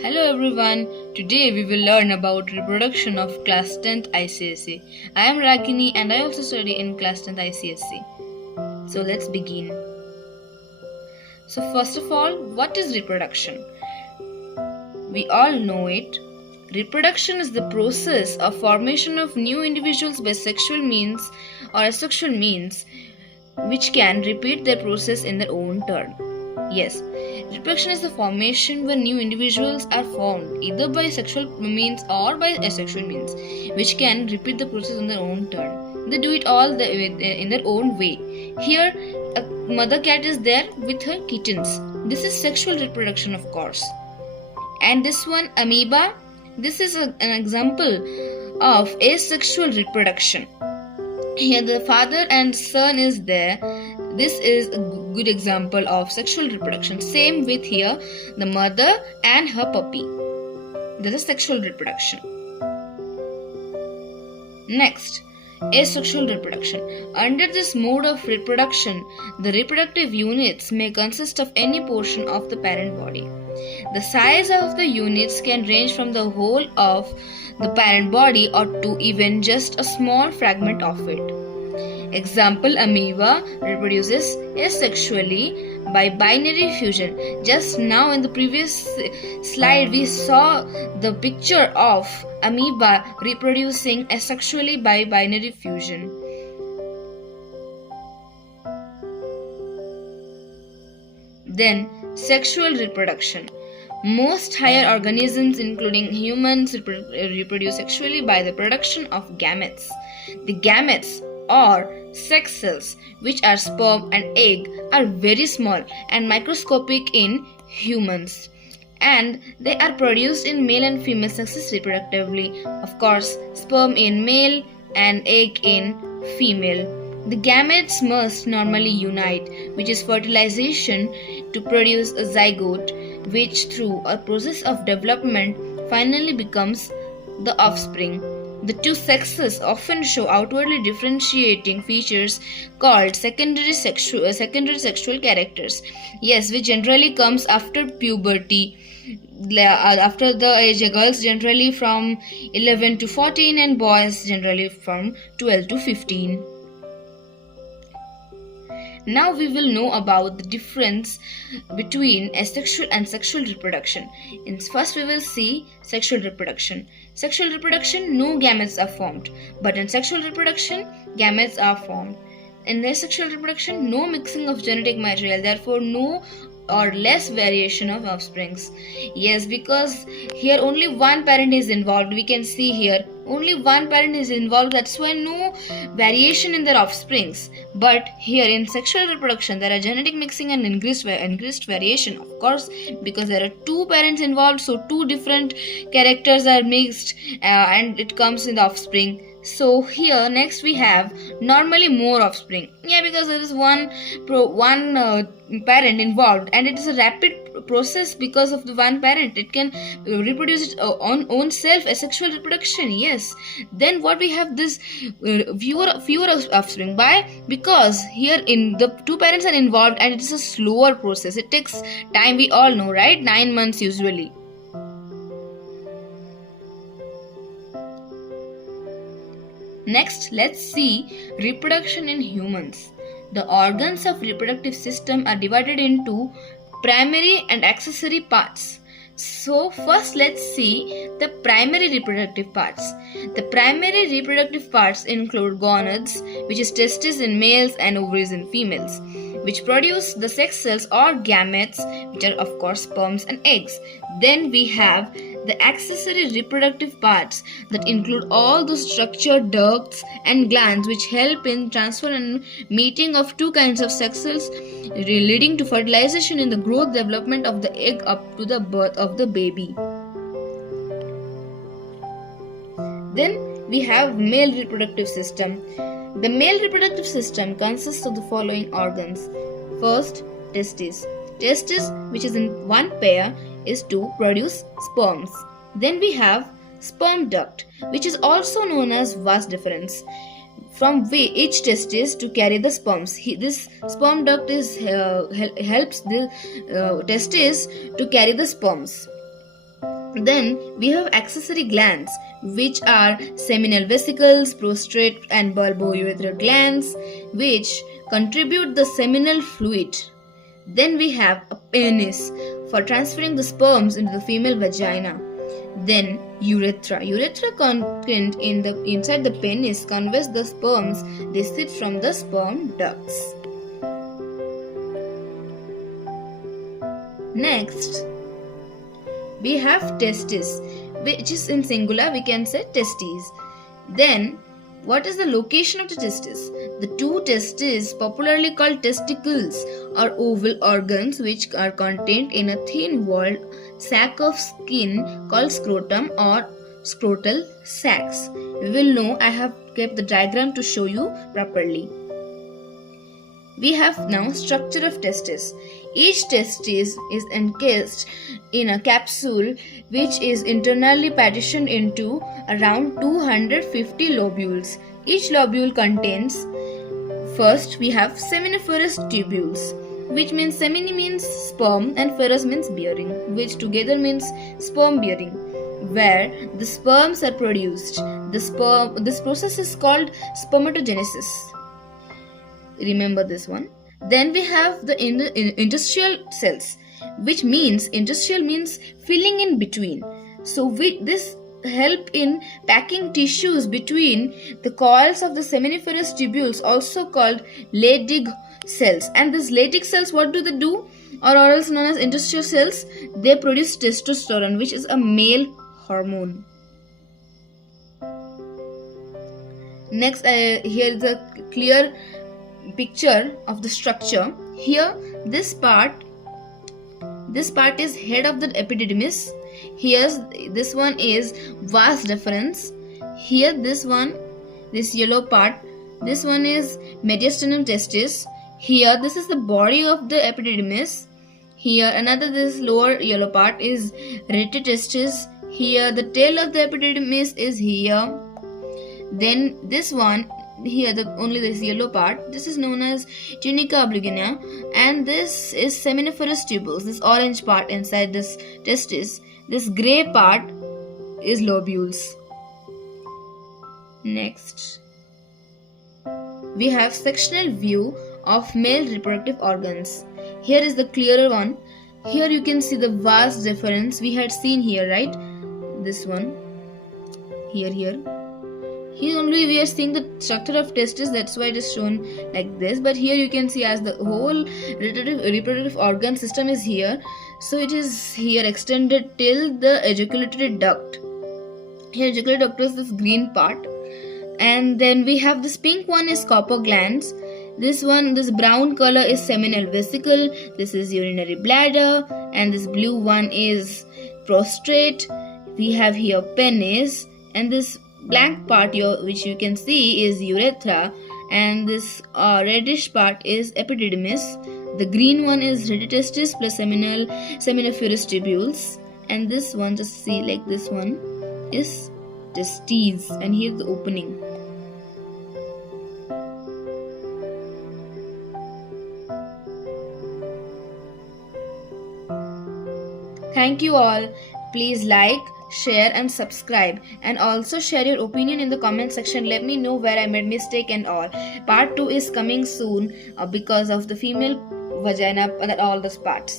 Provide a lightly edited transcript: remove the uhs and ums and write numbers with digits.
Hello everyone, today we will learn about reproduction of class 10th ICSE. I am Ragini and I also study in class 10th ICSE. So let's begin. So first of all, what is reproduction? We all know it. Reproduction is the process of formation of new individuals by sexual means or asexual means which can repeat their process in their own turn. Yes, reproduction is the formation where new individuals are formed either by sexual means or by asexual means, which can repeat the process in their own turn. They do it all in their own way. Here, a mother cat is there with her kittens. This is sexual reproduction, of course. And this one, amoeba, this is an example of asexual reproduction. Here the father and son is there. This is a good example of sexual reproduction. Same with here, the mother and her puppy. This is sexual reproduction. Next, asexual reproduction. Under this mode of reproduction, the reproductive units may consist of any portion of the parent body. The size of the units can range from the whole of the parent body or to even just a small fragment of it. Example, amoeba reproduces asexually by binary fusion. Just now in the previous slide we saw the picture of amoeba reproducing asexually by binary fusion. Then sexual reproduction. Most higher organisms, including humans, reproduce sexually by the production of gametes. The gametes or sex cells, which are sperm and egg, are very small and microscopic in humans, and they are produced in male and female sexes reproductively. Of course, sperm in male and egg in female. The gametes must normally unite, which is fertilization, to produce a zygote, which through a process of development finally becomes the offspring. The two sexes often show outwardly differentiating features called secondary sexual characters. Yes, which generally comes after puberty. After the age, girls generally from 11 to 14 and boys generally from 12 to 15. Now we will know about the difference between asexual and sexual reproduction. First we will see sexual reproduction. Sexual reproduction, no gametes are formed, but in sexual reproduction, gametes are formed. In asexual reproduction, no mixing of genetic material, therefore no or less variation of offsprings. Yes, because here only one parent is involved. We can see here only one parent is involved, that's why no variation in their offsprings. But here in sexual reproduction there are genetic mixing and increased variation, of course, because there are two parents involved, so two different characters are mixed and it comes in the offspring. So here next we have normally more offspring. Yeah, because there is one parent involved and it is a rapid process because of the one parent. It can reproduce it on own self, asexual reproduction. Yes. Then what we have this fewer offspring. Why? Because here in the two parents are involved and it is a slower process. It takes time, we all know, right? 9 months usually. Next, let's see reproduction in humans. The organs of reproductive system are divided into primary and accessory parts. So first let's see the primary reproductive parts. The primary reproductive parts include gonads, which is testes in males and ovaries in females, which produce the sex cells or gametes, which are of course sperms and eggs. Then we have the accessory reproductive parts that include all the structured ducts and glands which help in transfer and meeting of two kinds of sex cells, leading to fertilization in the growth development of the egg up to the birth of the baby. Then we have male reproductive system. The male reproductive system consists of the following organs. First, testes. Testes, which is in one pair, is to produce sperms. Then we have sperm duct, which is also known as vas deferens, from each testis to carry the sperms. This sperm duct helps the testis to carry the sperms. Then we have accessory glands, which are seminal vesicles, prostate and bulbourethral glands, which contribute the seminal fluid. Then we have a penis for transferring the sperms into the female vagina. Then urethra. Urethra content inside the penis conveys the sperms descend from the sperm ducts. Next, we have testis, which is in singular we can say testes. Then, what is the location of the testis? The two testes, popularly called testicles, are oval organs which are contained in a thin-walled sac of skin called scrotum or scrotal sacs. We will know, I have kept the diagram to show you properly. We have now structure of testis. Each testis is encased in a capsule which is internally partitioned into around 250 lobules. Each lobule contains, first we have seminiferous tubules, which means semini means sperm and ferrous means bearing, which together means sperm bearing, where the sperms are produced. This process is called spermatogenesis. Remember this one. Then we have the interstitial cells, which means interstitial means filling in between. So this help in packing tissues between the coils of the seminiferous tubules, also called Leydig cells. And these Leydig cells, what do they do? Or else known as interstitial cells, they produce testosterone, which is a male hormone. Next, here is a clear picture of the structure. Here this part is head of the epididymis. Here this one is vas deferens. Here this yellow part, this one is mediastinum testis. Here this is the body of the epididymis. Here another, this lower yellow part is rete testis. Here the tail of the epididymis is here. Then this one here, only this yellow part, this is known as tunica oblongata, and this is seminiferous tubules, this orange part inside this testis. This grey part is lobules. Next, we have sectional view of male reproductive organs. Here is the clearer one. Here you can see the vas deferens we had seen here, right? This one. Here only we are seeing the structure of testis, that's why it is shown like this. But here you can see as the whole reproductive organ system is here. So it is here extended till the ejaculatory duct. Here ejaculatory duct is this green part. And then we have this pink one is Cowper glands. This brown color is seminal vesicle. This is urinary bladder. And this blue one is prostate. We have here penis. And this blank part here, which you can see, is urethra, and this reddish part is epididymis. The green one is rete testis plus seminiferous tubules, and this one, just see like this one is testes, and here's the opening. Thank you all. Please like, share and subscribe, and also share your opinion in the comment section. Let me know where I made mistake and all. Part 2 is coming soon because of the female vagina and all those parts.